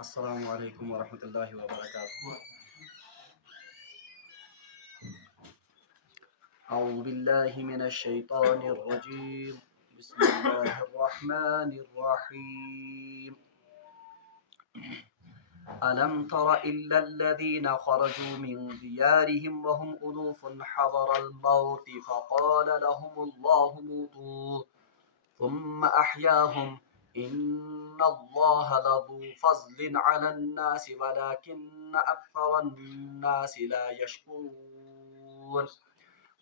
السلام علیکم ورحمۃ اللہ وبرکاتہ. اعوذ باللہ من الشیطان الرجیم. بسم اللہ الرحمن الرحیم. ألم تر إلا الذين خرجوا من ديارهم وهم ألوف حذر الموت فقال لهم الله موتوا ثم أحياهم إن الله لذو فضل على الناس ولكن أكثر الناس لا يشكرون.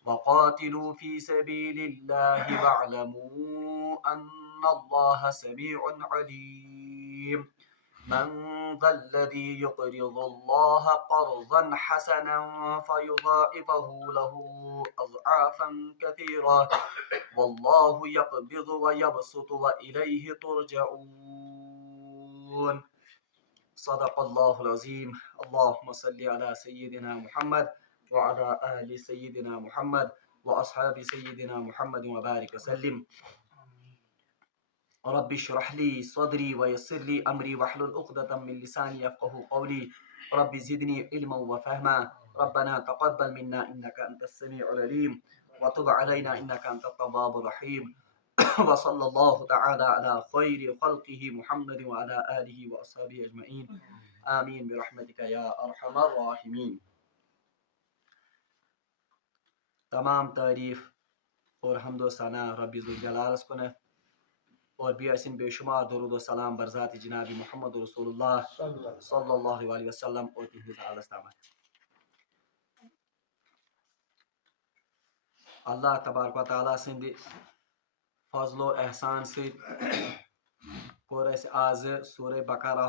وقاتلوا في سبيل الله واعلموا أن الله سميع عليم. من ذا الذي يقرض الله قرضا حسنا فيضاعفه له أضعافا كثيرة والله يقبض ويبسط وإليه ترجعون. صدق الله العظيم. اللهم صل على سيدنا محمد وعلى آل سيدنا محمد وأصحاب سيدنا محمد وبارك وسلم. رب اشرح لي صدري ويسر لي أمري واحلل عقدة من لساني يفقهوا قولي. رب زدني علما وفهما. ربنا تقبل منا إنك أنت السميع العليم وتب علينا إنك أنت التواب الرحيم. وصلى الله تعالى على خير خلقه محمد وعلى آله وأصحابه أجمعين. آمين برحمتك يا أرحم الراحمين. تمام تعریف اور حمد و ثنا رب ذوالجلال کو ہے اور بھی اسن بے شمار درود و سلام برذات جناب محمد رسول اللہ صلی اللہ علیہ وسلم اور تہذیب آلستامہ. اللہ تبارک و تعالیٰ سند فضل و احسان سے کور اس آز سورہ بقرہ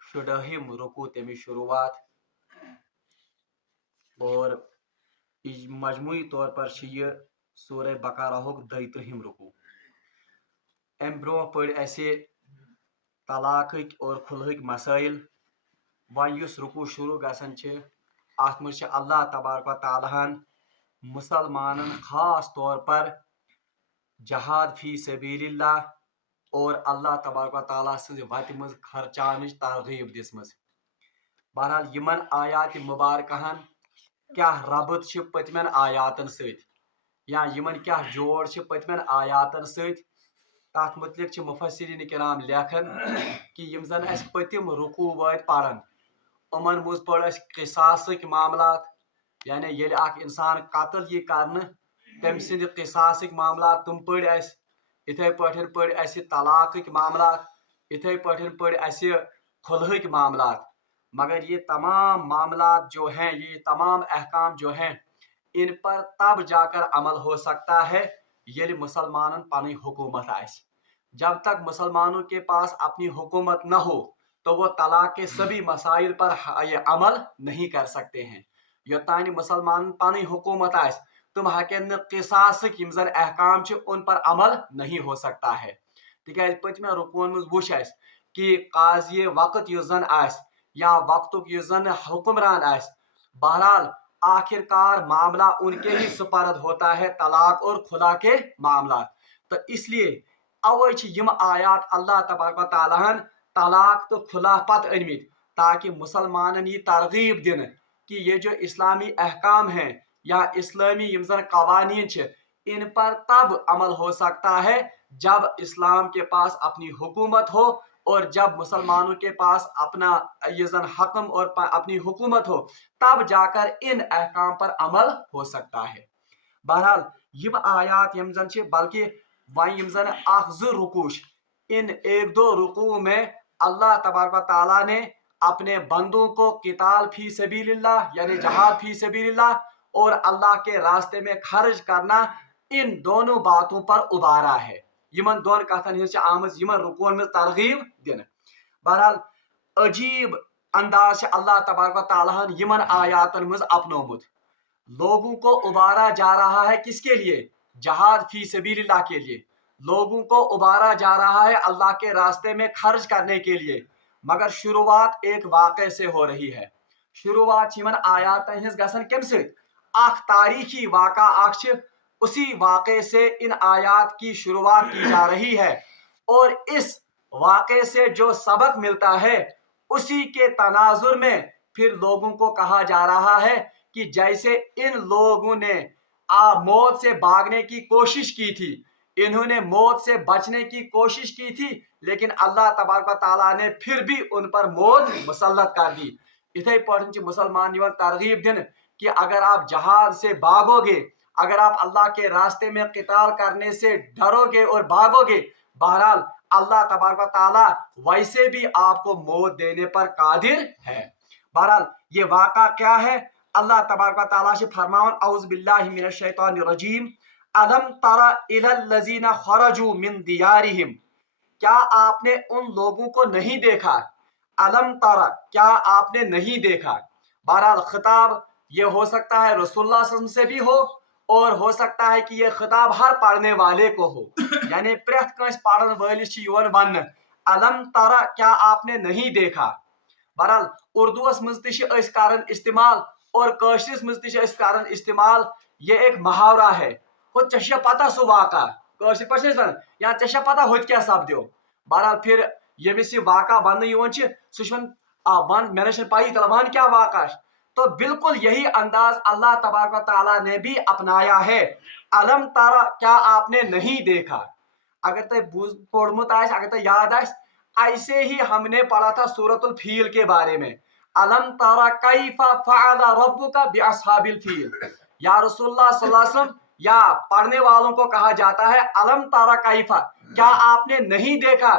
شُڑہم رکوع تمی شروعات اور مجموعی طور پر یہ سورہ بقرہ دۄیترہم رکوع. ام برو پڑ اسے طلاق اور کھلہک مسائل. ون یس رکوع شروع گژھان ات مز اللہ تبارک و تعالیٰ مسلمانن خاص طور پر جہاد فی سبیل اللہ اور اللہ تبارک و تعالیٰ سز وتہ مز خرچانچ ترغیب دسمز. بہرحال یمن آیات مبارکہن کیا ربط پتمن آیاتن ست یا یمن کیا جوڑ پتمن آیاتن ست تات متعلق مفسرین کرام لیکھن کہ یم زن اس پتم رکوع وات پران امن مز پڑ اس قصاصک معاملات یعنی یل اخ انسان قتل یہ کرن تم سند قصاصک معاملات تم پڑ اس اتھے پٹھن پڑ اس طلاقک معاملات اتھے پٹھن پڑ اس خلہک معاملات. مگر یہ تمام معاملات جو ہیں یہ تمام احکام جو ہیں ان پر تب جا کر عمل ہو سکتا ہے یل مسلمانن پنی حکومت آئے. جب تک مسلمانوں کے پاس اپنی حکومت نہ ہو تو وہ طلاق کے سبھی مسائل پر عمل نہیں کر سکتے ہیں. یوتان مسلمان پنی حکومت آئے تم ہکن قصاصک یم زن احکام ان پر عمل نہیں ہو سکتا ہے. تکیاز پتمے رکوعن مز وچھ اس کہ قاضی وقت یس زن آس یا وقتک یس زن حکمران آس بہرحال آخر کار معاملہ ان کے ہی سپرد ہوتا ہے طلاق اور خلا کے معاملات. تو اس لیے اوے یم آیات اللہ تبارک و تعالیٰ طلاق تو خلا پت انمت تاکہ مسلمانن یہ ترغیب دن کہ یہ جو اسلامی احکام ہیں یا اسلامی یم زن قوانین ان پر تب عمل ہو سکتا ہے جب اسلام کے پاس اپنی حکومت ہو اور جب مسلمانوں کے پاس اپنا یہ زن حکم اور اپنی حکومت ہو تب جا کر ان احکام پر عمل ہو سکتا ہے. بہرحال یم آیات یم زن بلکہ ون یم زن اخ رکوع ان ایک دو رکوع میں اللہ تبارک و تعالیٰ نے اپنے بندوں کو قتال فی سبیل اللہ یعنی جہاد فی سبیل اللہ اور اللہ کے راستے میں خرچ کرنا ان دونوں باتوں پر ابارا ہے. یمن دون کتن ہز آمز یمن رکوعن میں ترغیب دن. بہرحال عجیب انداز اللہ تبارک و تعالیٰ یمن آیاتن مز اپنومت. لوگوں کو ابارا جا رہا ہے کس کے لیے؟ جہاد فی سبیل اللہ کے لیے. لوگوں کو ابارا جا رہا ہے اللہ کے راستے میں خرچ کرنے کے لیے. مگر شروعات ایک واقعے سے ہو رہی ہے. شروعات یمن آیاتن ہز گژھن کم ست اخ تاریخی واقعہ اخ اسی واقعے سے ان آیات کی شروعات کی جا رہی ہے اور اس واقعے سے جو سبق ملتا ہے उसी के तनाजुर में फिर लोगों को कहा जा रहा है कि जैसे इन लोगों ने मौत से भागने की कोशिश की थी, इन्होंने मौत से बचने की कोशिश की थी, लेकिन अल्लाह तबारक व तआला ने फिर भी उन पर मौत मुसल्लत कर दी। इथे पढ़ मुसलमान तरगीब दिन कि अगर आप जहाज से भागोगे, अगर आप अल्लाह के रास्ते में क़िताल करने से डरोगे और भागोगे, बहरहाल अल्लाह तबारक व तआला वैसे भी आपको मौत देने पर कादिर है। बहरहाल ये वाक़ा क्या है, अल्लाह तबारक व तआला से फरमावन औज़ु बिल्लाहि मिनश शैतानिर रजीम अलम तरा इलल लज़ीना खरजू मिन दियारिहिम, क्या आपने उन लोगों को नहीं देखा, अलम तरा क्या आपने नहीं देखा। बहरहाल खिताब ये हो सकता है रसूलुल्लाह सल्लल्लाहु अलैहि वसल्लम से भी हो और हो सकता है कि ये खिताब हर पढ़ने वाले को हो, यानी प्रेथ कंस पढ़न वालिस वन अलम तरा क्या आपने नहीं देखा। बहरहाल उर्दूस मज करन इस्तेमाल और कशरिस मज करन इस्तेमाल, ये एक मुहावरा है। हो चे पता सह वाक़ा कशर पे या चे पता होत क्या सपद्यो। बहरहाल फिर यमिस वाक़ा वन वन मे पाई तल वन क्या वाक़ा, तो बिल्कुल यही अंदाज अल्लाह तबारक व तआला ने भी अपनाया है। अलम तारा क्या आपने नहीं देखा, अगर तुम पढ़मुत अगर तुम याद ऐसे ही हमने पढ़ा था सूरतुल फील के बारे में, अलम तारा कैफा फ़अल रब्बुका बिअस्हाबिल फील। या रसूलुल्लाह सल्लल्लाहु अलैहि वसल्लम या पढ़ने वालों को कहा जाता है अलम तारा कैफा, क्या आपने नहीं देखा,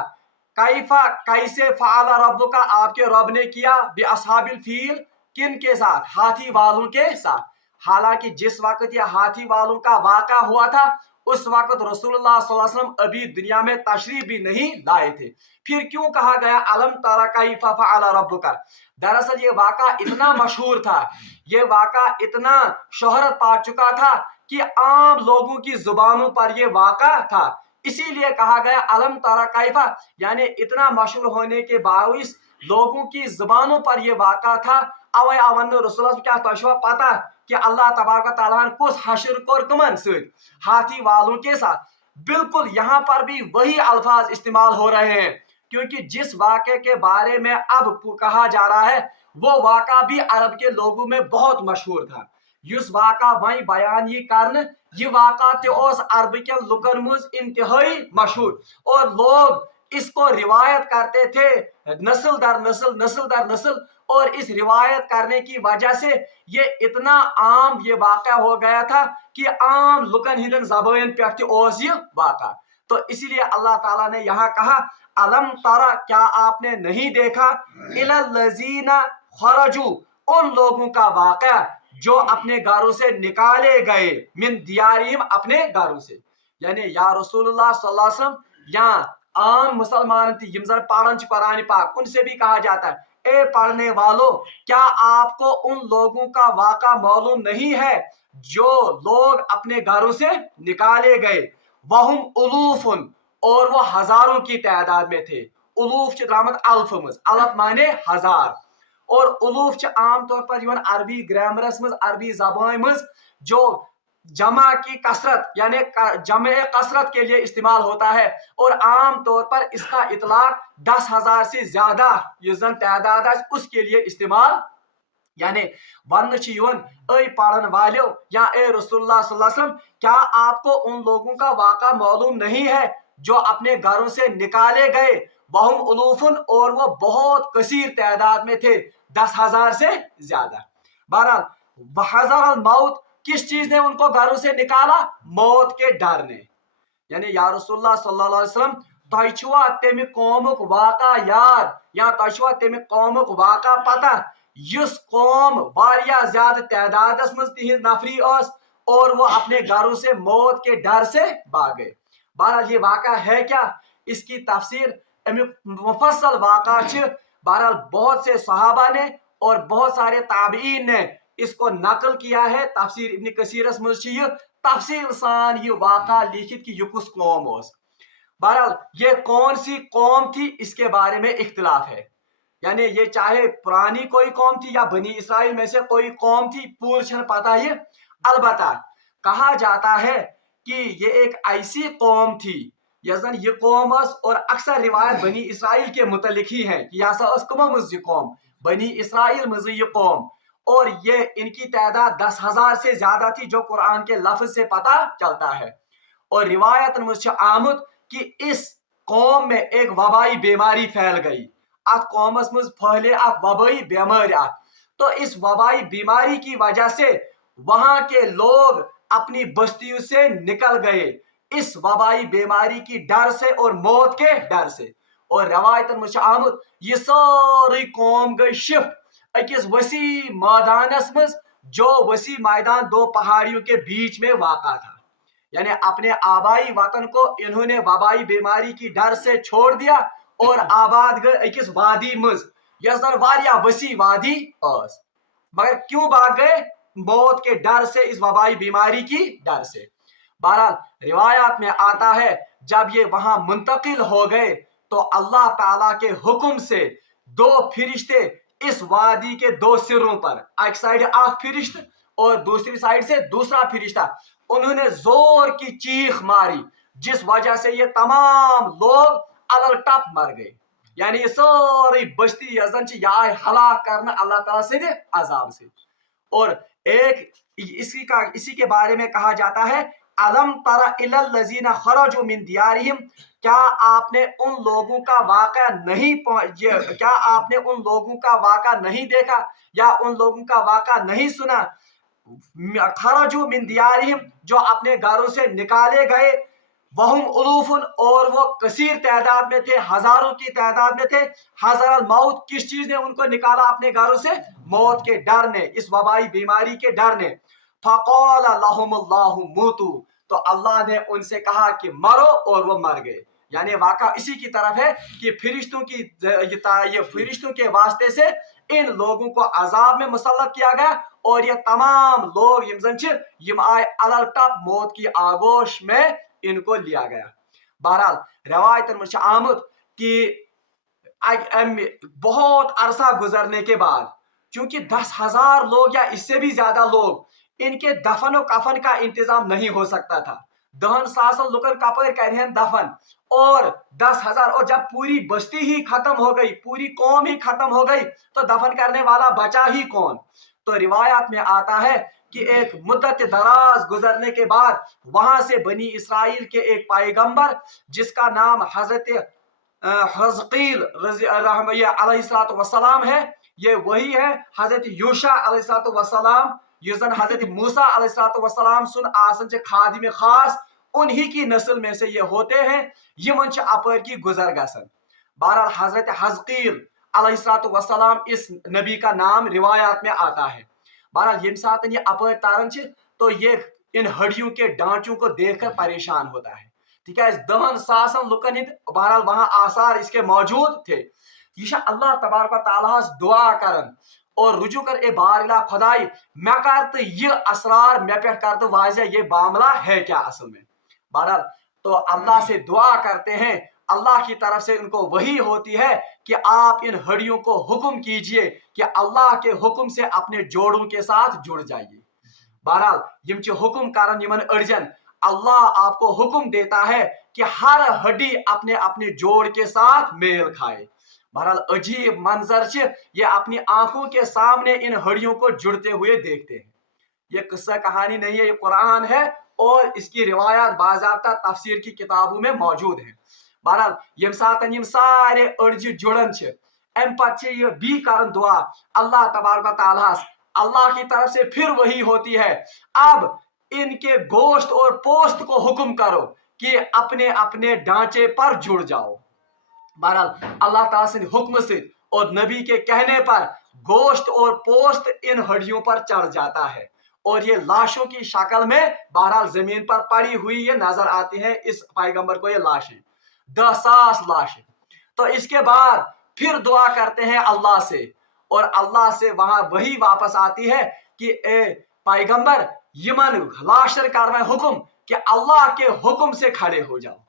कैफा कैसे फ़अल रब्बुका आपके रब ने किया, बिअस्हाबिल फील किन के साथ, हाथी वालों के साथ। हालांकि जिस वक्त यह हाथी वालों का वाक़ा हुआ था उस वक्त रसूलुल्लाह सल्लल्लाहु अलैहि वसल्लम अभी दुनिया में तशरीफ भी नहीं लाए थे, फिर क्यों कहा गया अलम तरा कैफा फ़अल रब्बुका। दरअसल ये वाक़ा इतना मशहूर था, ये वाक़ा इतना शोहरत पा चुका था कि आम लोगों की जुबानों पर यह वाक़ा था, इसीलिए कहा गया अलम तरा कैफा, यानी इतना मशहूर होने के बावजूद लोगों की जुबानों पर यह वाक़ा था। अवे अवन रसूल क्या तो पता कि अल्लाह तबारक व तआला कुछ हशर कोर कमन सद, हाथी वालों के साथ। बिल्कुल यहाँ पर भी वही अल्फाज इस्तेमाल हो रहे हैं, क्योंकि जिस वाक़े के बारे में अब कहा जा रहा है वो वाक़ा भी अरब के लोगों में बहुत मशहूर था। युस वाक़ा वही बयान ये करन, यह वाक़ा तोस अरब के लुकन मज इंतहाई मशहूर और लोग इसको रिवायत करते थे नस्ल दर नस्ल, नस्ल दर नस्ल, और इस रिवायत करने की वजह से ये इतना आम ये वाक़ा हो गया था कि आम लुकन हिंदन ज़बान पे ये वाक़ा। तो इसीलिए अल्लाह ताला ने यहाँ कहा अलम तरा क्या आपने नहीं देखा, इलल लज़ीना खरजू उन लोगों का वाक़ा जो अपने घरों से निकाले गए, मिन दियारिहिम अपने घरों से, यानी या रसूलुल्लाह सल्लल्लाहु अलैहि वसल्लम या आम मुसलमान यम जन पढ़न कुरान पाक उनसे भी कहा जाता है ए पढ़ने वालों क्या आपको उन लोगों का वाक़ा मालूम नहीं है जो लोग अपने घरों से निकाले गए, वहुम उलूफुन और वो हजारों की तादाद में थे। उलूफ द्रामत अल्फ मज, अल्फ माने हजार, और उलूफ आम तौर पर अरबी ग्रामरस मज अरबी जबान मज जो जमा की कसरत यानी जमे कसरत के लिए इस्तेमाल होता है, और आम तौर पर इसका इतलाक 10,000 से ज्यादा युजन तादाद है उसके लिए इस्तेमाल, यानी वन ए पढ़न वालों या ए रसूलुल्लाह सल्लल्लाहु अलैहि वसल्लम क्या आपको उन लोगों का वाक़ा मालूम नहीं है जो अपने घरों से निकाले गए, वहुम उलूफुन और वो बहुत कसीर तादाद में थे, 10,000 से ज्यादा। बहरहाल वहज़रल मौत किस चीज ने उनको घरों से निकाला, मौत के डर ने। यानी या रसूलुल्लाह सल्लल्लाहु अलैहि वसल्लम तोह तमिक कौमुक वाक़ा याद या तोह तमिक कौमुक वाक़ा पता युस कौम वारिया ज्यादा तादादस मज तिहिंज नफरी और वो अपने घरों से मौत के डर से भाग गए। बहरहाल ये वाक़ा है क्या, इसकी तफसीर अमिक मुफस्सल वाक़ा बहरहाल बहुत से सहाबा ने और बहुत सारे ताबईन ने इसको नकल किया है। तफसीर इब्न कसीरस मज तफसील सान ये वाक़ा लिखित कि यह कुछ कौम ओस। बहरहाल ये कौन सी कौम थी इसके बारे में इख्तिलाफ है, यानी ये चाहे पुरानी कोई कौम थी या बनी इसराइल में से कोई कौम थी पूर्ण पता ये। अलबत्ता कहा जाता है कि ये एक ऐसी कौम थी यजन ये कौम और अक्सर रिवायत बनी इसराइल के मुतलिक ही है कि यह कमो मज ये कौम बनी इसराइल मज ये कौम, और ये इनकी तादाद 10,000 से ज्यादा थी जो कुरान के लफ्ज से पता चलता है। और रिवायत मुझे आमद कि इस कौम में एक वबाई बीमारी फैल गई, अत कौमस मज फैले वबाई बीमारी। तो इस वबाई बीमारी की वजह से वहां के लोग अपनी बस्तियों से निकल गए इस वबाई बीमारी की डर से और मौत के डर से। और रवायत मुझे आमद ये सारी कौम गई शिफ्ट अकिस वसी मैदानस मज, जो वसी मैदान दो पहाड़ियों के बीच में वाक़ा था। यानी अपने आबाई वतन को इन्होंने वबाई बीमारी की डर से छोड़ दिया और आबाद गए अकिस वादी मज, यस जन वारिया वसी वादी अस, मगर क्यों भाग गए? मौत के डर से, इस वबाई बीमारी की डर से। बहरहाल रिवायात में आता है जब ये वहां मुंतकिल हो गए तो अल्लाह ताला के हुक्म से दो फरिश्ते इस वादी के दो सिरों पर, एक साइड एक फरिश्त और दूसरी साइड से दूसरा फरिश्ता, उन्होंने जोर की चीख मारी जिस वजह से ये तमाम लोग अलग टप मर गए। यानी ये सारी बस्ती यजन आय हलाक करना अल्लाह ताला से अजाब से। और एक इसी के बारे में कहा जाता है अलम तरा इलल लजीना खरजू मिन दियारिहिम, क्या आपने उन लोगों का वाक़या नहीं देखा या उन लोगों का वाक़या नहीं सुना, खरजू मिन दियारिहिम, जो अपने घरों से निकाले गए, वहुम उलूफुन, और वो कसीर तादाद में थे, हजारों की तादाद में थे, हज़रल मौत, किस चीज ने उनको निकाला अपने घरों से? मौत के डर ने, इस वबाई बीमारी के डर ने। फ़क़ाल लहुमुल्लाहु मूतू, तो अल्लाह ने उनसे कहा कि मरो, और वो मर गए। यानी वाक़ा इसी की तरफ है कि फरिश्तों के वास्ते से इन लोगों को अजाब में मुसल्लत किया गया और ये तमाम लोग यम आए अलग टप मौत की आगोश में इनको लिया गया। बहरहाल रवायत में आमद कि बहुत अरसा गुजरने के बाद, चूंकि 10,000 लोग या इससे भी ज्यादा लोग, इनके दफन और कफन का इंतजाम नहीं हो सकता था। 10,000 लुकन कपर करें दफन, और 10,000, और जब पूरी बस्ती ही खत्म हो गई, पूरी कौम ही खत्म हो गई, तो दफन करने वाला बचा ही कौन? तो रिवायात में आता है कि एक मुद्दत दराज गुजरने के बाद वहां से बनी इसराइल के एक पैगंबर जिसका नाम हजरत हज़कील अलैहिस्सलाम है, ये वही है हजरत यूशा अलैहिस्सलाम, युजन हजरत मूसा अलैहिस्सलाम सुन आसन चे खादिम खास, उन्हीं की नस्ल में से ये होते हैं। यमन च अपर की गुजर गसन। बहरहाल हजरत हज़कील अलैहिस्सलाम इस नबी का नाम रिवायात में आता है। बहरहाल यम साथ ये अपर तारन तो ये इन हड्डियों के ढांचों को देखकर परेशान होता है, ठीक है। 10,000 लुकन बहरहाल वहां आसार इसके मौजूद थे। यह अल्लाह तबारक तआला दुआ करन और रुजू कर ए बारिला खुदाई मैं कर तो ये असरार मैं पे कर तो वाजिया ये मामला है क्या असल में। बहरहाल तो अल्लाह से दुआ करते हैं, अल्लाह की तरफ से उनको वही होती है कि आप इन हड्डियों को हुक्म कीजिए कि अल्लाह के हुक्म से अपने जोड़ों के साथ जुड़ जाइए। बहरहाल यम हुक्म करन यमन अर्जन, अल्लाह आपको हुक्म देता है कि हर हड्डी अपने अपने जोड़ के साथ मेल खाए। बहरहाल अजीब मंजर ये अपनी आंखों के सामने इन हड्डियों को जुड़ते हुए देखते हैं। ये किस्सा कहानी नहीं है, ये कुरान है और इसकी रिवायत बाज़ाब्ता तफसीर की किताबों में मौजूद है। बहरहाल यम सातन यम सारे अड़जी जुड़न अम पत ये भी करन दुआ अल्लाह तबारक तआला, अल्लाह की तरफ से फिर वही होती है, अब इनके गोश्त और पोस्त को हुक्म करो कि अपने अपने ढांचे पर जुड़ जाओ। बहरहाल अल्लाह ताला से हुक्म से और नबी के कहने पर गोश्त और पोस्त इन हड्डियों पर चढ़ जाता है और ये लाशों की शक्ल में बहरहाल जमीन पर पड़ी हुई ये नजर आती है। इस पैगंबर को ये लाशें 10,000 लाशें। तो इसके बाद फिर दुआ करते हैं अल्लाह से और अल्लाह से वहां वही वापस आती है कि ए पैगंबर यमन लाशर कर हुक्म कि अल्लाह के हुक्म से खड़े हो जाओ।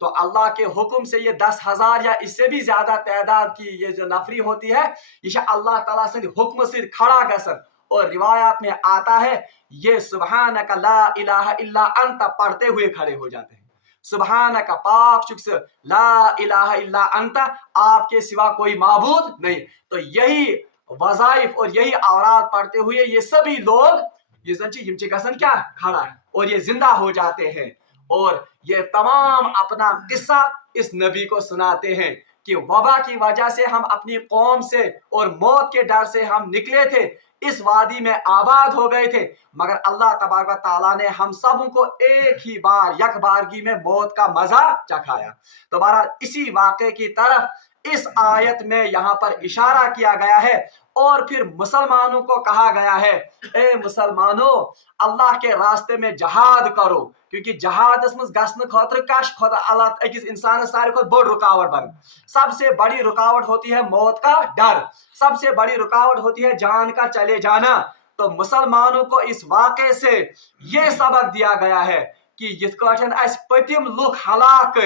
तो अल्लाह के हुक्म से ये 10,000 या इससे भी ज्यादा तादाद की ये जो नफरी होती है, ये अल्लाह ताला से हुक्म से खड़ा गसन। और रिवायात में आता है ये सुबहानक ला इलाहा इल्ला अंत पढ़ते हुए खड़े हो जाते हैं। सुबहानक पाक शुक्स ला इलाहा इल्ला अंता, आपके सिवा कोई माबूद नहीं। तो यही वज़ाइफ और यही औरात पढ़ते हुए ये सभी लोग ये गसन क्या खड़ा और ये जिंदा हो जाते हैं और ये तमाम अपना किस्सा इस नबी को सुनाते हैं कि वबा की वजह से हम अपनी कौम से और मौत के डर से हम निकले थे, इस वादी में आबाद हो गए थे, मगर अल्लाह तबारक व तआला ने हम सब को एक ही बार यकबारगी में मौत का मजा चखाया। तो बहरहाल इसी वाक़े की तरफ इस आयत में यहाँ पर इशारा किया गया है और फिर मुसलमानों को कहा गया है, ए मुसलमानों अल्लाह के रास्ते में जहाद करो, क्योंकि जहाद गसन खतर कश खुदा अल्लाह अकिस इंसान सारे खुद बड़ रुकावट बन। सबसे बड़ी रुकावट होती है मौत का डर, सबसे बड़ी रुकावट होती है जान का चले जाना। तो मुसलमानों को इस वाक़े से ये सबक दिया गया है कि जिस पतिम लुक हलाक,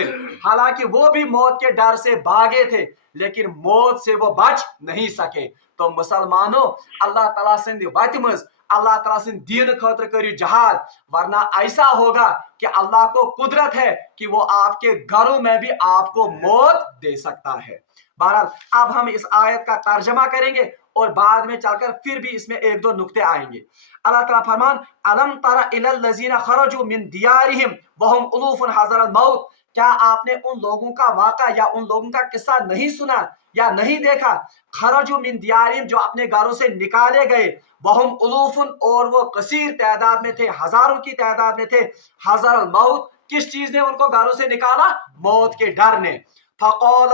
हालांकि वो भी मौत के डर से भागे थे लेकिन मौत से वो बच नहीं सके। तो मुसलमानों अल्लाह ताला से वत मज अल्लाह ताला से दीन खतर करियो जहाद, वरना ऐसा होगा कि अल्लाह को कुदरत है कि वो आपके घरों में भी आपको मौत दे सकता है। बहरहाल अब हम इस आयत का तर्जमा करेंगे और बाद में चलकर फिर भी इसमें एक दो नुक्ते आएंगे। अल्लाह ताला फरमान अलम तरा इलल लजीना खरजू मिन दियारिहिम वहुम उलूफुन हज़रल मौत, क्या आपने उन लोगों का वाक़ा या उन लोगों का किस्सा नहीं सुना या नहीं देखा? खरजू मिन दियारिहिम, जो अपने घरों से निकाले गए, वहुम उलूफुन, और वो कसीर तादाद में थे, हजारों की तादाद में थे, हज़रल मौत, किस चीज ने उनको घरों से निकाला? मौत के डर ने। फ़क़ाल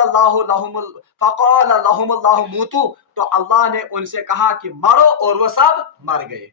लहुमुल्लाहु मूतू, तो अल्लाह ने उनसे कहा कि मरो, और वो सब मर गए।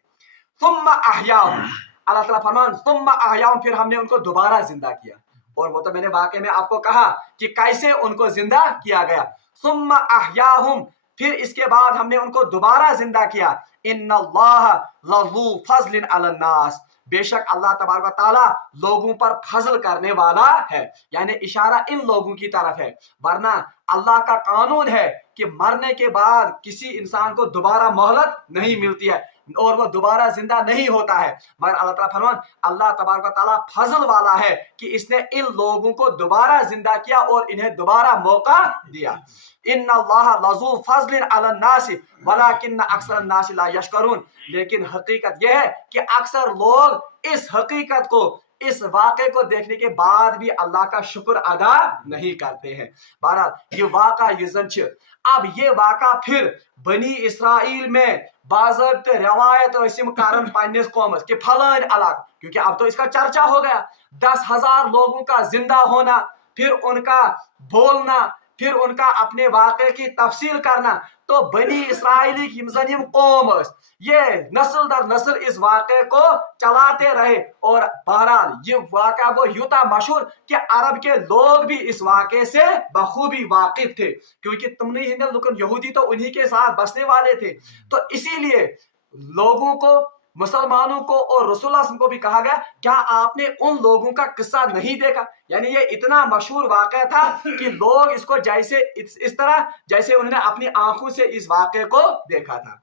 सुम्मा अहयाहुम, अल्लाह ताला फरमान सुम्मा अहयाहुम, फिर हमने उनको दोबारा जिंदा किया। और वो तो मैंने वाक़े में आपको कहा कि कैसे उनको जिंदा किया गया। सुम्मा अहयाहुम, फिर इसके बाद हमने उनको दोबारा जिंदा किया। इन्नल्लाह लज़ू फज़लिन अलन नास, बेशक अल्लाह तबारक व तआला लोगों पर फजल करने वाला है, यानी इशारा इन लोगों की तरफ है। वरना अल्लाह का कानून है कि मरने के बाद किसी इंसान को दोबारा मोहलत नहीं मिलती है और वो दोबारा जिंदा नहीं होता है, मगर अल्लाह ताला फरमान अल्लाह तबारक व तआला फजल वाला है कि इसने इन लोगों को दोबारा जिंदा किया और इन्हें दोबारा मौका दिया। इन्नल्लाह लज़ू फज़लिन अलन नास वलाकिन्न अक्सरन नास ला यशकुरून, लेकिन हकीकत यह है कि अक्सर लोग इस हकीकत को, इस वाक़े को देखने के बाद भी अल्लाह का शुक्र अदा नहीं करते हैं। बहरहाल ये वाक़ा युजन, अब ये वाक़ा फिर बनी इसराइल में बाज़ाब्ते रवायत करन पन्निस कौमस कि फलान अलग, क्योंकि अब तो इसका चर्चा हो गया, 10,000 लोगों का जिंदा होना, फिर उनका बोलना, फिर उनका अपने वाक़े की तफसील करना। तो बनी इसराइली की कौम ये नस्ल दर नस्ल इस वाक़े को चलाते रहे और बहरहाल ये वाक़ा वो यूता मशहूर कि अरब के लोग भी इस वाक़े से बखूबी वाकिफ थे, क्योंकि तुमने हिंदल लुकन यहूदी तो उन्हीं के साथ बसने वाले थे। तो इसीलिए लोगों को, मुसलमानों को और रसूलुल्लाह को भी कहा गया, क्या आपने उन लोगों का किस्सा नहीं देखा? यानी ये इतना मशहूर वाक़या था कि लोग इसको जैसे इस तरह जैसे उन्होंने अपनी आंखों से इस वाक़े को देखा था।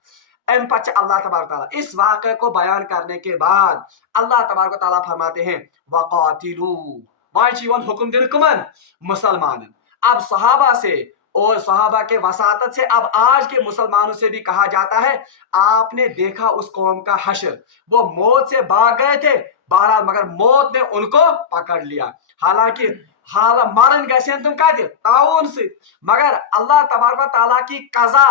अल्लाह तबारक तआला इस वाक़े को बयान करने के बाद अल्लाह तबारक तआला फरमाते हैं वक़ातिलू, वांचीवन हुक्म दिन कमन मुसलमान। अब सहाबा से और सहाबा के वसातत से अब आज के मुसलमानों से भी कहा जाता है, आपने देखा उस कौम का हश्र, वो मौत से भाग गए थे बहरहाल, मगर मौत ने उनको पकड़ लिया। हालांकि हाल मरन गए तुम कहते ताउन से, मगर अल्लाह तबारक तआला की कज़ा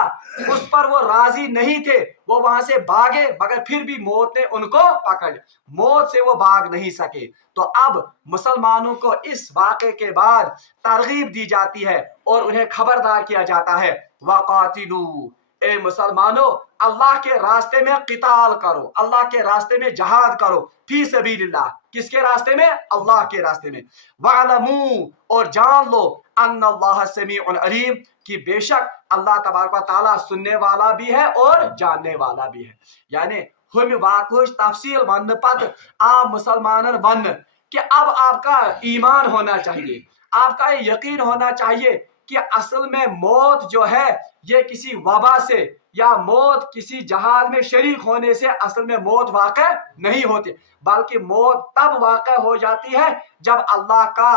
उस पर वो राजी नहीं थे, वो वहां से भागे, मगर फिर भी मौत ने उनको पकड़, मौत से वो भाग नहीं सके। तो अब मुसलमानों को इस वाक़े के बाद तरगीब दी जाती है और उन्हें खबरदार किया जाता है, वक़ातिलू, ए मुसलमानों अल्लाह के रास्ते में क़िताल करो, अल्लाह के रास्ते में जहाद करो, फी सबीलिल्लाह, किसके रास्ते में? अल्लाह के रास्ते में। वअलमू, और जान लो, अन्नल्लाह समीउन अलीम, कि बेशक अल्लाह तबारक व तआला सुनने वाला भी है और जानने वाला भी है। यानी हम वाकुश तफसील वन पत आप मुसलमान वन कि अब आपका ईमान होना चाहिए, आपका यकीन होना चाहिए कि असल में मौत जो है ये किसी वबा से या मौत किसी जहाज में शरीक होने से असल में मौत वाक़ नहीं होती, बल्कि मौत तब वाक़ हो जाती है जब अल्लाह का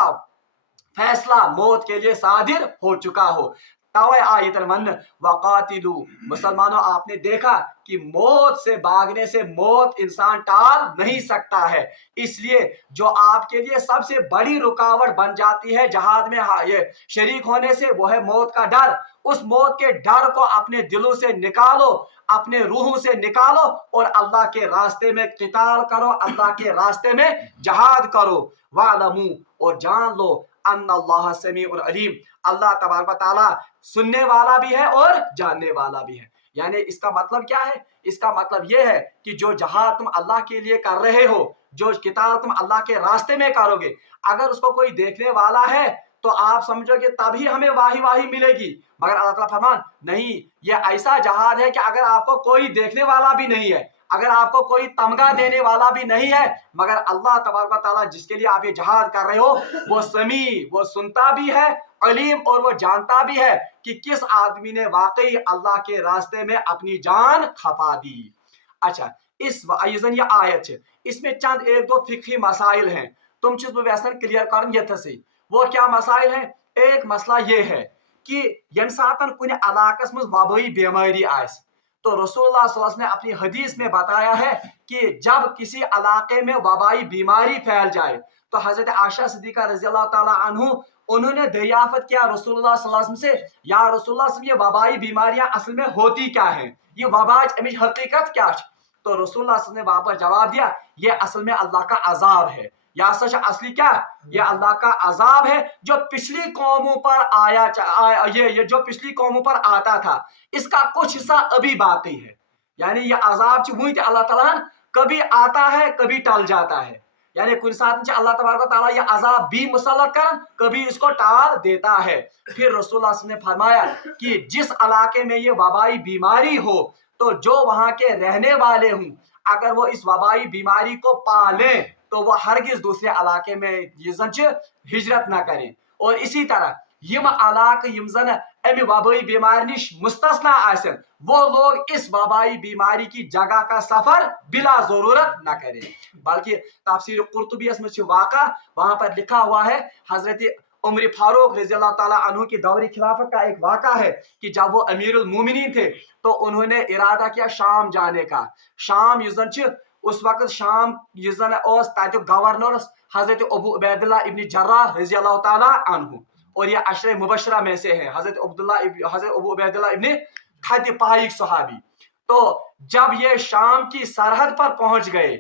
फैसला मौत के लिए सादिर हो चुका हो। तवे आयतन वन वकातिलू, मुसलमानों आपने देखा कि मौत से भागने से मौत इंसान टाल नहीं सकता है, इसलिए जो आपके लिए सबसे बड़ी रुकावट बन जाती है जहाद में ये शरीक होने से, वो है मौत का डर। उस मौत के डर को अपने दिलों से निकालो, अपने रूहों से निकालो और अल्लाह के रास्ते में क़िताल करो, अल्लाह के रास्ते में जहाद करो। वालमू, और जान लो, अन्नल्लाह समीउन अलीम, अल्लाह तबारक व तआला सुनने वाला भी है और जानने वाला भी है। यानी इसका मतलब क्या है? इसका मतलब यह है कि जो जहाद तुम अल्लाह के लिए कर रहे हो, जो किताल तुम अल्लाह के रास्ते में करोगे, अगर उसको कोई देखने वाला है तो आप समझोगे तभी हमें वाही वाही मिलेगी, मगर अल्लाह ताला फरमान नहीं, ये ऐसा जहाद है कि अगर आपको कोई देखने वाला भी नहीं है, अगर आपको कोई तमगा देने वाला भी नहीं है, मगर अल्लाह तबारक व तआला जिसके लिए आप ये जहाद कर रहे हो वो समी, वो सुनता भी है, अलीम, और वो जानता भी है कि किस आदमी ने वाकई अल्लाह के रास्ते में अपनी जान खपा दी। अच्छा, इस ये आयत है, इसमें चंद एक दो फिक्ही मसाइल हैं, तुम चीज व्यसन क्लियर कर ये थी। वो क्या मसाइल हैं? एक मसला ये है कि यम सातन कुन इलाकस मज वबाई बीमारी आस, तो रसूलुल्लाह सल्लल्लाहु अलैहि वसल्लम ने अपनी हदीस में बताया है कि जब किसी इलाके में वबाई बीमारी फैल जाए, तो हजरत आयशा सिद्दीका रज़ी अल्लाह ताला अन्हु, उन्होंने दरियाफत किया रसूलुल्लाह सल्लल्लाहु अलैहि वसल्लम से, या रसूलुल्लाह, ये वबाई बीमारियां असल में होती क्या है, ये वबा अमिच हकीकत क्या है? तो रसूलुल्लाह सल्लल्लाहु अलैहि वसल्लम ने वापस जवाब दिया, ये असल में अल्लाह का अजाब है, या सच असली क्या, ये अल्लाह का अजाब है जो पिछली कौमों पर ये जो पिछली कौमों पर आता था, इसका कुछ हिस्सा अभी बाकी है। यानी ये अजाब वही अल्लाह ताला कभी आता है कभी टल जाता है, यानी कुछ साथ अल्लाह तबारक ताला ये अजाब भी मुसल्लत कर, कभी इसको टाल देता है। फिर रसूलुल्लाह सल्लल्लाहु अलैहि वसल्लम ने फरमाया कि जिस इलाके में ये वबाई बीमारी हो, तो जो वहां के रहने वाले हों, अगर वो इस वबाई बीमारी को पालें तो वह हरगिज दूसरे इलाके में हिजरत ना करें। और इसी तरह यम इलाके यम जन अमि वबाई बीमारी निश मुस्तस्ना आसन, वो लोग इस वबाई बीमारी की जगह का सफर बिला जरूरत न करें। बल्कि तफसीर कुर्तुबीयस में वाक़ा वहां पर लिखा हुआ है, हजरत उमर फारूक रज़ी अल्लाह ताला अन्हु की दौरी खिलाफत का एक वाक़ा है कि जब वो अमीरुल मोमिनीन थे तो उन्होंने इरादा किया शाम जाने का। शाम उस वक्त शाम गवर्नर हजरत अबू उबैदुल्लाह इब्न जर्राह रज़ी अल्लाह ताला अन्हु, और ये अशरे मुबशरा में से है, हजरत अबू उबैदुल्लाह इब्न खद पाइक सहाबी। तो जब ये शाम की सरहद पर पहुंच गए,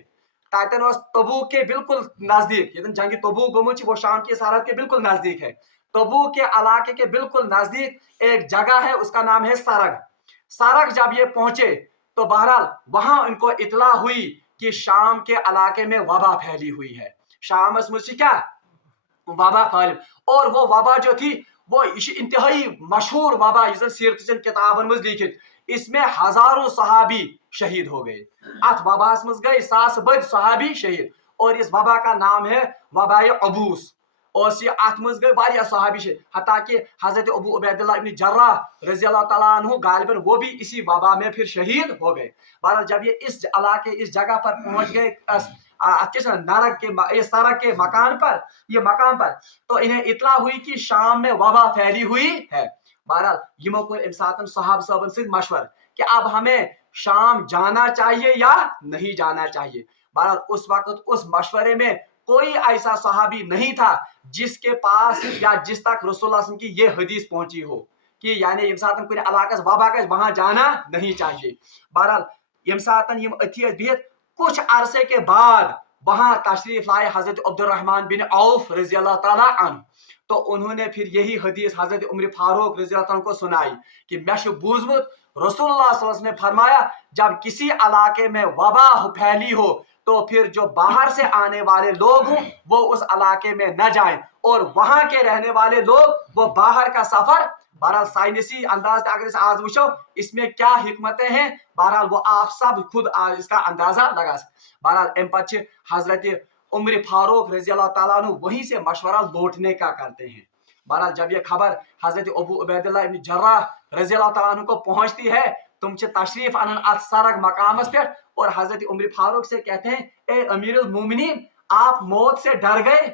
ततन तबूक के बिल्कुल नजदीक, ये जंग तबूक गोमुच वो शाम की सरहद के बिल्कुल नजदीक है, तबूक के इलाके के बिल्कुल नजदीक एक जगह है, उसका नाम है सरग। सरग जब ये पहुंचे तो बहरहाल वहां उनको इतला हुई कि शाम के इलाके में वबा फैली हुई है, शाम मुझसे क्या वबा फैल, और वो वबा जो थी वो इंतहाई मशहूर वबा, सीरत किताबन में लिखित, इसमें हजारों सहाबी शहीद हो गए, अथ वबास मज गए सास बद सहाबी शहीद, और इस वबा का नाम है वबाए अबूस, और अत मज गए वारिया सहाबी शहीद, हता कि हजरत अबू उबैदुल्लाह इब्न जर्राह रज़ी अल्लाह ताला अन्हु गालिबन वो भी इसी वबा में फिर शहीद हो गए। बहरहाल जब ये इस इलाके इस जगह पर पहुंच गए नरक के सड़क के मकान पर, ये मकाम पर, तो इन्हें इतला हुई कि शाम में वबा फैली हुई है। बहरहाल यमो को सहाब साहबन से मशवर कि अब हमें शाम जाना चाहिए या नहीं जाना चाहिए। बहरहाल उस वक्त उस मशवरे में कोई ऐसा सहाबी नहीं था जिसके पास या जिस तक रसूलुल्लाह सल्लल्लाहु अलैहि वसल्लम की ये हदीस पहुंची हो कि यानी यम कुछ इलाकस वबा वहां जाना नहीं चाहिए। बहरहाल यम सातन यम अथी बिहत कुछ अरसे के बाद वहां तशरीफ लाए हजरत अब्दुर्रहमान बिन औफ रज़ी अल्लाह ताला अन्हु, तो उन्होंने फिर यही हदीस हजरत उमर फारूक रज़ी अल्लाह ताला को सुनाई कि मैं बूझमुत रसूलुल्लाह सल्लल्लाहु अलैहि वसल्लम ने फरमाया जब किसी इलाके में वबा फैली हो तो फिर जो बाहर से आने वाले लोग हों वो उस इलाके में न जाएं, और वहां के रहने वाले लोग वो बाहर का सफर, बहरहाल साइंसी अंदाज अगर इस आज वुचो इसमें क्या हिकमतें हैं, बहरहाल वो आप सब खुद इसका अंदाजा लगा सकते। बहरहाल एम पच हजरत उमर फारूक रज़ी अल्लाह ताला अन्हु वहीं से मशवरा लौटने का करते हैं। बहरहाल जब ये खबर हजरत अबू उबैदुल्लाह इब्न जर्राह रज़ी अल्लाह तआला अन्हु को पहुंचती है, तुम तशरीफ अनन अत सरग मकामस पे और हजरत उमर फारूक से कहते हैं, ए अमीरुल मोमिनीन, आप मौत से डर गए,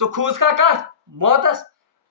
तो खूज का कथ मौतस।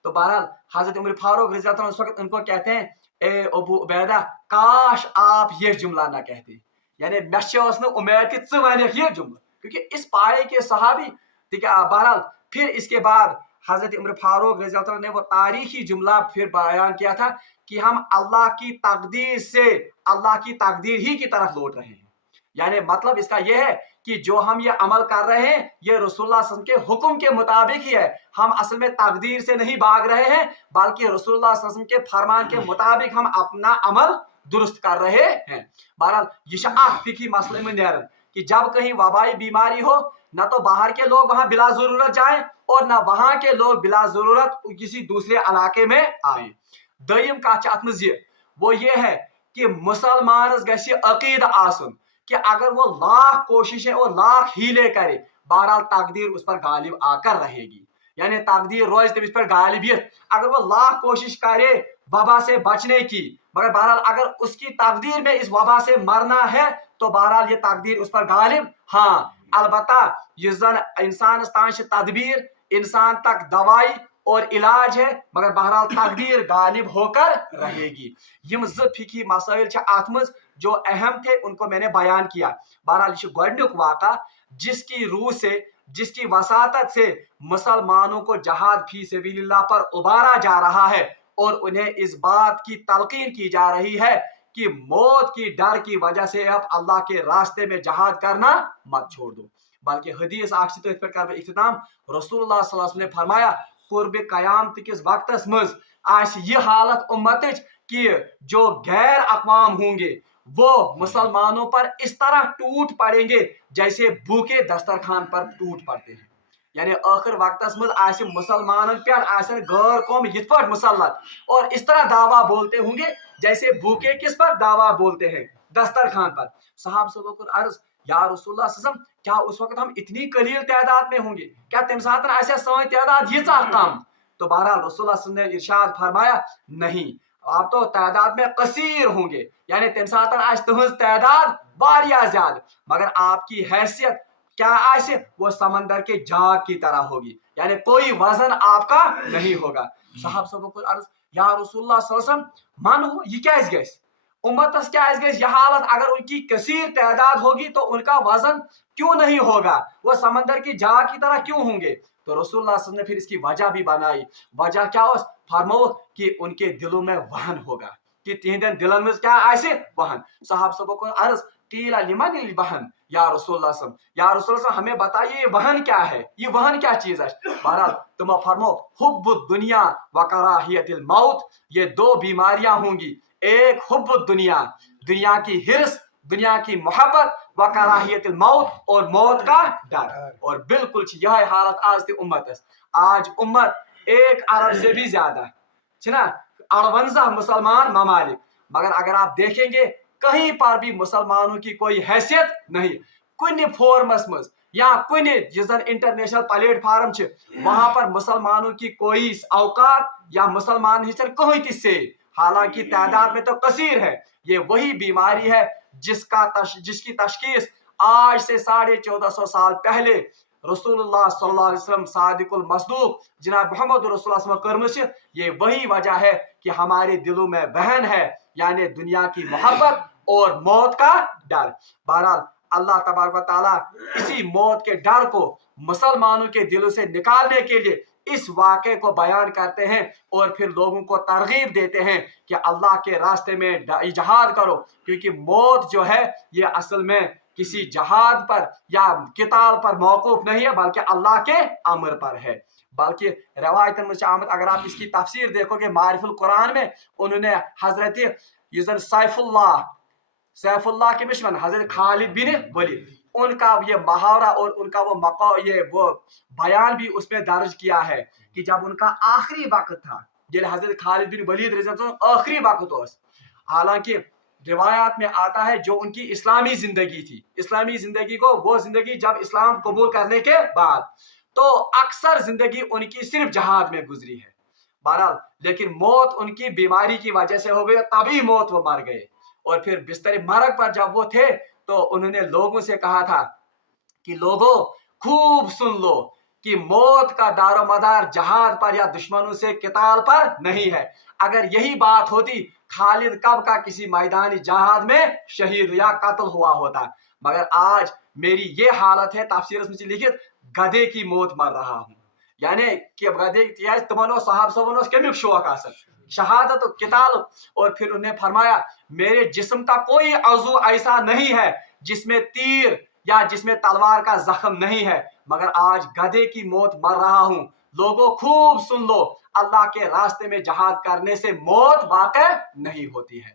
तो बहरहाल हजरत उमर फारूक रज़ी अल्लाह तआला उस वक्त उनको कहते हैं, ए अबू उबैदा, काश आप ये जुमला ना कहते, यानी मे उम्मीद कि च वन ये जुमला, क्योंकि इस पाए के सहाबी। बहरहाल फिर इसके बाद हजरत उमर फारूक रज़ी अल्लाह ने वो तारीखी जुमला फिर बयान किया था कि हम अल्लाह की तकदीर से अल्लाह की तकदीर ही की तरफ लौट रहे हैं। यानी मतलब इसका यह है कि जो हम ये अमल कर रहे हैं ये रसूलुल्लाह सल्लल्लाहु अलैहि वसल्लम के हुक्म के मुताबिक ही है। हम असल में तकदीर से नहीं भाग रहे हैं, बल्कि रसूलुल्लाह सल्लल्लाहु अलैहि वसल्लम के फरमान के मुताबिक हम अपना अमल दुरुस्त कर रहे हैं। बहरहाल ये फिकी मसले में नेरन कि जब कहीं वबाई बीमारी हो, न तो बाहर के लोग वहां बिला जरूरत जाएं और न वहां के लोग बिला जरूरत किसी दूसरे इलाके में आए। दयम कथ वो ये है कि मुसलमानस गछि अकीद आसन कि अगर वो लाख कोशिशें और लाख हीले करे, बहरहाल तकदीर उस पर गालिब आकर रहेगी, यानी तकदीर रोज तमिस पर गालिबियत। अगर वो लाख कोशिश करे वबा से बचने की, मगर बहरहाल अगर उसकी तकदीर में इस वबा से मरना है तो बहरहाल ये तकदीर उस पर गालिब। हाँ अलबत्ता इस जन इंसान ताश तदबीर, इंसान तक दवाई और इलाज है, मगर बहरहाल तकदीर गालिब होकर रहेगी। यम ज फिकी मसाइल अत मज जो अहम थे उनको मैंने बयान किया। बहरहाल यह गोडनुक वाक़ा जिसकी रूह से, जिसकी वसातत से मुसलमानों को जहाद फी सबिलिल्लाह पर उबारा जा रहा है और उन्हें इस बात की तलकीन की जा रही है कि मौत की डर की वजह से अब अल्लाह के रास्ते में जहाद करना मत छोड़ दो। बल्कि हदीस कर इख्तिताम रसूलुल्लाह सल्लल्लाहु अलैहि वसल्लम ने फरमाया, कुर्ब क़यामत किस वक्तस मज आस ये हालत उम्मत कि जो गैर अक़वाम होंगे वो मुसलमानों पर इस तरह टूट पड़ेंगे जैसे भूखे दस्तरखान पर टूट पड़ते हैं। यानी आखिर वक्तस मज आस मुसलमान पे गैर कौम यिथ पाट मुसल्लत और इस तरह दावा बोलते होंगे जैसे भूखे किस पर दावा बोलते हैं, दस्तरखान पर। साहब सबों को अर्ज, या रसूलुल्लाह सल्लल्लाहु अलैहि वसल्लम, क्या उस वक्त हम इतनी कलील तादाद में होंगे? क्या तम सातन आसे सन तादाद यीचा कम? तो बहरहाल रसूलुल्लाह सल्लल्लाहु अलैहि वसल्लम ने इरशाद फरमाया, नहीं, आप तो तादाद में कसीर होंगे, यानी तम सातन आस तुहंज तादाद वारिया ज्यादा, मगर आपकी हैसियत क्या आसे वो समंदर के जाग की तरह होगी, यानी कोई वजन आपका नहीं होगा। साहब सबों को अर्ज, या रसूलुल्लाह सल्लल्लाहु अलैहि वसल्लम मन हो ये क्या गस उम्मतस क्या गस यह हालत, अगर उनकी कसीर तादाद होगी तो उनका वजन क्यों नहीं होगा, वो समंदर की जाग की तरह क्यों होंगे? तो रसूलुल्लाह सल्लल्लाहु अलैहि वसल्लम ने फिर इसकी वजह भी बनाई। वजह क्या हो? फरमाओ कि उनके दिलों में वहन होगा, कि तिहंदन दिलन में क्या आसे वहन। साहब सबों को अर्ज, कीला लिमन वहन या रसूलुल्लाह सल्लल्लाहु अलैहि वसल्लम, या रसूलुल्लाह हमें बताइए वहन क्या है, ये वहन क्या चीज है? बहरहाल तुम फरमाओ, हुब्बुद दुनिया व कराहियतिल मौत, ये दो बीमारियां होंगी, एक हुब्बुद दुनिया, दुनिया की हिर्स, दुनिया की मोहब्बत, व कराहियतिल मौत, और मौत का डर। और बिल्कुल यह हालत आज की उम्मत है। आज उम्मत 1 अरब से भी ज्यादा है ना, 58 मुसलमान ममालिक, मगर अगर आप देखेंगे कहीं पर भी मुसलमानों की कोई हैसियत नहीं। कुन फोरमस मज या कुन इंटरनेशनल प्लेटफार्म वहां पर मुसलमानों की कोई औकात या मुसलमान हिस्सन कहीं किससे, हालांकि तादाद में तो कसीर है। ये वही बीमारी है जिसकी तशखीस आज से 1450 साल पहले रसूलुल्लाह सल्लल्लाहु अलैहि वसल्लम सादिकुल मसदूक जनाब मोहम्मद रसूलुल्लाह सल्लल्लाहु अलैहि वसल्लम कर्म, ये वही वजह है कि हमारे दिलों में बहन है, यानी दुनिया की मोहब्बत और मौत का डर। बहरहाल अल्लाह तबारक व तआला इसी मौत के डर को मुसलमानों के दिलों से निकालने के लिए इस वाक़े को बयान करते हैं और फिर लोगों को तरगीब देते हैं कि अल्लाह के रास्ते में जहाद करो, क्योंकि मौत जो है ये असल में किसी जहाद पर या किताल पर मौकूफ नहीं है, बल्कि अल्लाह के अमर पर है। बल्कि रवायत में आमद, अगर आप इसकी तफसीर देखोगे मारिफुल कुरान में, उन्होंने हजरत सैफुल्लाह के मिशन हजरत खालिद बिन वलीद, उनका ये मुहावरा और उनका वो बयान भी उसमें दर्ज किया है कि जब उनका आखिरी वक्त था, जिले हजरत खालिद बिन वलीद आखिरी वक्त हो, हालांकि रिवायात में आता है जो उनकी इस्लामी जिंदगी थी, इस्लामी जिंदगी को वो जिंदगी जब इस्लाम कबूल करने के बाद, तो अक्सर जिंदगी उनकी सिर्फ जहाद में गुजरी है। بہرحال لیکن موت ان کی بیماری کی وجہ سے ہو گئی، تبھی موت وہ مر گئے. اور پھر بستر مرگ پر جب وہ تھے تو انہوں نے لوگوں سے کہا تھا کہ لوگوں خوب سن لو کہ موت کا دار و مدار جہاد پر یا دشمنوں سے قتال پر نہیں ہے. اگر یہی بات ہوتی خالد کب کا کسی میدانی جہاد میں شہید یا قتل ہوا ہوتا. مگر آج میری یہ حالت ہے، تفسیر میں لکھت گدھے کی موت مر رہا ہوں. یعنی کہ گدھے تمہن صاحب صاحب کمیک شوق آسن شہادت و قتال. اور پھر انہیں فرمایا میرے جسم کا کوئی عضو ایسا نہیں ہے جس میں تیر یا جس میں تلوار کا زخم نہیں ہے، مگر آج گدھے کی موت مر رہا ہوں. لوگوں خوب سن لو، اللہ کے راستے میں جہاد کرنے سے موت واقع نہیں ہوتی ہے.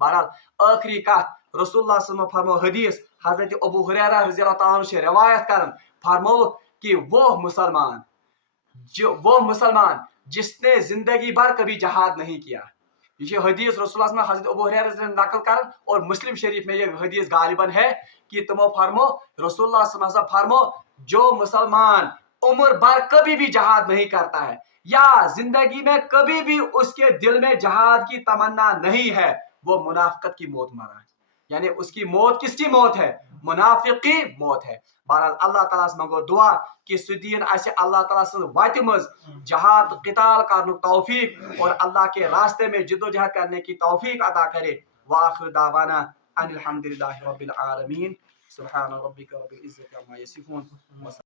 بہرحال آخری کت رسول اللہ صلی اللہ علیہ وسلم فرمو حدیث حضرت ابو ہریرہ رضی اللہ تعالیٰ عنہ سے روایت کرن، فرمو کہ وہ مسلمان جس نے زندگی بھر کبھی جہاد نہیں کیا. یہ حدیث رسول اللہ صلی اللہ علیہ وسلم حضرت ابو ہریرہ نے نقل کرن، اور مسلم شریف میں یہ حدیث غالباً ہے کہ تمو فرمو رسول اللہ صلی اللہ علیہ وسلم فرمو جو مسلمان عمر بھر کبھی بھی جہاد نہیں کرتا ہے یا زندگی میں کبھی بھی اس کے دل میں جہاد کی تمنا نہیں ہے، وہ منافقت کی موت مرا ہے. یعنی اس کی موت کس کی موت ہے؟ منافق کی موت ہے. بہرحال اللہ تعالیٰ سے منگو دعا کہ سدین اسے اللہ تعالیٰ سے وتہ مز جہاد قتال کرنے توفیق اور اللہ کے راستے میں جد و جہد کرنے کی توفیق عطا کرے. وآخر دعوانا ان الحمد للہ رب العالمین. سبحان ربک رب العزت عما یصفون.